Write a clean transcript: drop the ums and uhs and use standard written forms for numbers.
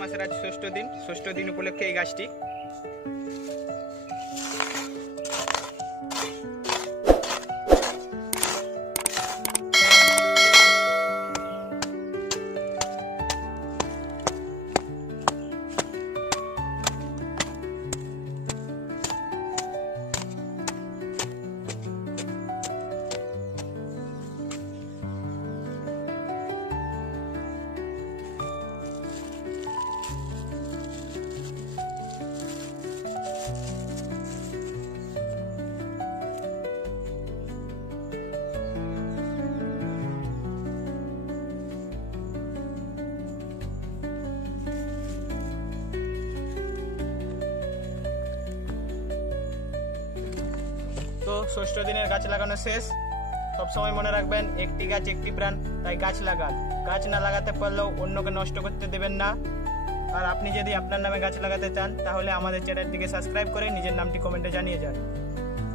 মাসের আজ ষষ্ঠ দিন উপলক্ষে এই গাছটি। তো ষষ্ঠ দিনের গাছ লাগানো শেষ। সবসময় মনে রাখবেন, একটি গাছ একটি প্রাণ, তাই গাছ লাগান। গাছ না লাগাতে পারলেও অন্যকে নষ্ট করতে দেবেন না। আর আপনি যদি আপনার নামে গাছ লাগাতে চান তাহলে আমাদের চ্যানেলটিকে সাবস্ক্রাইব করে নিজের নামটি কমেন্টে জানিয়ে যান।